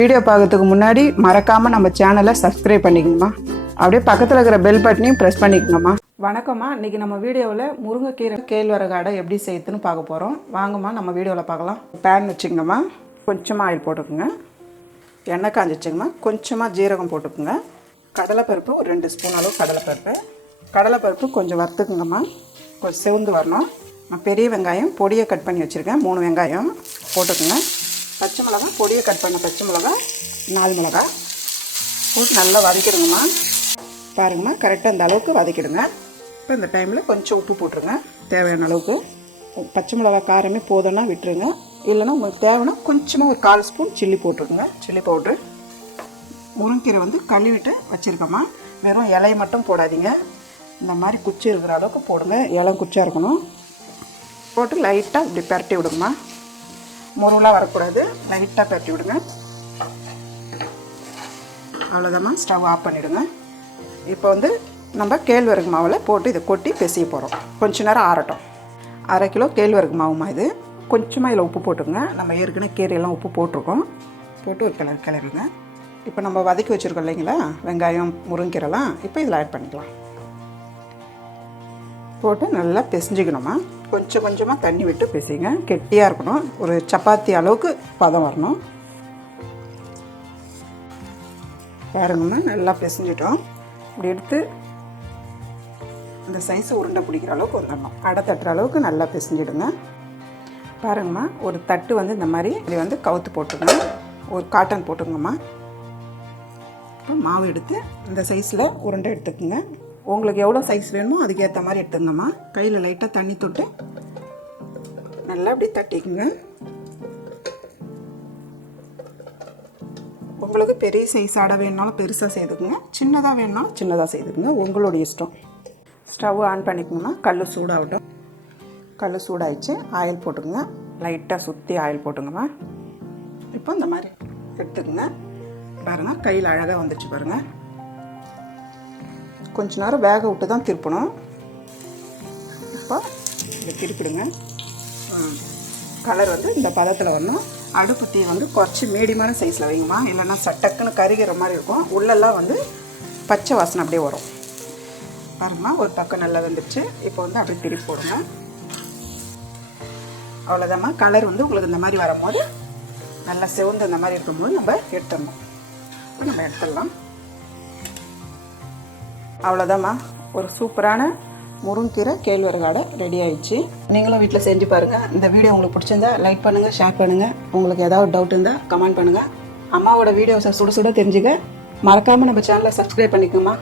Video பார்க்கறதுக்கு முன்னாடி மறக்காமல் நம்ம சேனலை சப்ஸ்கிரைப் பண்ணிக்கோங்கம்மா. அப்படியே பக்கத்தில் இருக்கிற பெல் பட்டனையும் ப்ரெஸ் பண்ணிக்கோங்கம்மா. வணக்கம்மா. இன்றைக்கி நம்ம வீடியோவில் முருங்கைக்கீரை கேழ்வரகு அடை எப்படி செய்யுதுன்னு பார்க்க போகிறோம். வாங்கம்மா நம்ம வீடியோவில் பார்க்கலாம். பேன் வச்சுக்கோங்கம்மா. கொஞ்சமாக ஆயில் போட்டுக்குங்க. எண்ணெய் காஞ்சிச்சுங்கம்மா. கொஞ்சமாக ஜீரகம் போட்டுக்குங்க. கடலைப்பருப்பு ஒரு 2 ஸ்பூன் அளவு கடலைப்பருப்பு கொஞ்சம் வறுத்துக்குங்கம்மா. கொஞ்சம் செவந்து வரணும். நான் பெரிய வெங்காயம் பொடியை கட் பண்ணி வச்சுருக்கேன். 3 வெங்காயம் போட்டுக்குங்க. பச்சை மிளகா பொடியை கட் பண்ண பச்சை மிளகா 4 மிளகா போட்டு நல்லா வதக்கிடுங்கம்மா. பாருங்கம்மா, கரெக்டாக இந்த அளவுக்கு வதக்கிடுங்க. இப்போ இந்த டைமில் கொஞ்சம் உப்பு போட்டுருங்க தேவையான அளவுக்கு. பச்சை மிளகா காரமே போதும்னா விட்டுருங்க. இல்லைன்னா உங்களுக்கு தேவைன்னா கொஞ்சமாக ஒரு 1/4 ஸ்பூன் சில்லி போட்டுருக்குங்க. Chilli powder. முருங்கீரை வந்து கழுவிட்டு வச்சுருக்கோம்மா. வெறும் இலையை மட்டும் போடாதீங்க. இந்த மாதிரி குச்சி இருக்கிற அளவுக்கு போடுங்க. இலம் குச்சியாக இருக்கணும். போட்டு லைட்டாக இப்படி பரட்டி விடுங்கம்மா. முருகலாக வரக்கூடாது. லைட்டாக பரட்டி விடுங்க. அவ்வளோதாம்மா. ஸ்டவ் ஆஃப் பண்ணிவிடுங்க. இப்போ வந்து நம்ம கேழ்வரகு மாவில் போட்டு இதை கொட்டி பிசைய போகிறோம். கொஞ்ச நேரம் ஆறட்டும். 1/2 கிலோ கேழ்வரகு மாவுமா இது. கொஞ்சமாக இதில் உப்பு போட்டுங்க. நம்ம ஏற்கனவே கீரையெல்லாம் உப்பு போட்டிருக்கோம். போட்டு ஒரு கிளறுங்க. இப்போ நம்ம வதக்கி வச்சுருக்கோம் இல்லைங்களா, வெங்காயம் முருங்கீரைலாம். இப்போ இதில் ஆட் பண்ணிக்கலாம். போட்டு நல்லா பிசைஞ்சிக்கணுமா. கொஞ்சம் கொஞ்சமாக தண்ணி விட்டு பிசைங்க. கெட்டியாக இருக்கணும். ஒரு சப்பாத்தி அளவுக்கு பதம் வரணும். பாருங்கம்மா, நல்லா பிசைஞ்சிட்டோம். இப்படி எடுத்து இந்த சைஸை உருண்டை பிடிக்கிற அளவுக்கு வந்துடணும். அடை தட்டுற அளவுக்கு நல்லா பிசைஞ்சிடுங்க. பாருங்கம்மா, ஒரு தட்டு வந்து இந்த மாதிரி இது வந்து கவுத்து போட்டுருங்க. ஒரு காட்டன் போட்டுங்கம்மா. இப்போ மாவு எடுத்து இந்த சைஸில் உருண்டை எடுத்துக்கோங்க. உங்களுக்கு எவ்வளோ சைஸ் வேணுமோ அதுக்கேற்ற மாதிரி எடுத்துங்கம்மா. கையில் லைட்டாக தண்ணி தொட்டு நல்லா அப்படி தட்டிக்குங்க. உங்களுக்கு பெரிய சைஸ் அடை வேணுனாலும் பெருசாக செய்துக்குங்க. சின்னதாக வேணுனாலும் சின்னதாக செய்துக்குங்க. உங்களுடைய இஷ்டம். ஸ்டவ் ஆன் பண்ணிக்கோங்கம்மா. கல் சூடாகட்டும். கல் சூடாகிடுச்சு. ஆயில் போட்டுக்குங்க. லைட்டாக சுற்றி ஆயில் போட்டுங்கம்மா. இப்போ இந்த மாதிரி எடுத்துக்குங்க. பாருங்கள், கையில் அழகாக வந்துச்சு பாருங்கள். கொஞ்ச நேரம் வேக விட்டு தான் திருப்பணும். இப்போ இதை திருப்பிடுங்க. கலர் வந்து இந்த பதத்தில் வரணும். அடுப்பத்தியை வந்து குறைச்சி மீடியமான சைஸில் வைங்கம்மா. இல்லைன்னா சட்டக்குன்னு கருகிற மாதிரி இருக்கும். உள்ளெல்லாம் வந்து பச்சை வாசனை அப்படியே வரும். பாருங்கம்மா, ஒரு பக்கம் நல்லா வந்துடுச்சு. இப்போ வந்து அப்படியே திருப்பி போடுங்க. அவ்வளோதாம்மா. கலர் வந்து உங்களுக்கு இந்த மாதிரி வரும்போது நல்லா செவந்து இந்த மாதிரி இருக்கும்போது நம்ம எடுத்துடணும். இப்போ நம்ம எடுத்துடலாம். அவ்வளோதாம்மா, ஒரு சூப்பரான முருங்கீரை கேழ்வரகு அடை ரெடி ஆயிடுச்சு. நீங்களும் வீட்டில் செஞ்சு பாருங்கள். இந்த வீடியோ உங்களுக்கு பிடிச்சிருந்தா லைக் பண்ணுங்கள், ஷேர் பண்ணுங்கள். உங்களுக்கு ஏதாவது டவுட் இருந்தால் கமெண்ட் பண்ணுங்கள். அம்மாவோட வீடியோஸை சுட சுட தெரிஞ்சுக்க மறக்காமல் நம்ம சேனலை சப்ஸ்கிரைப் பண்ணிக்கோமா.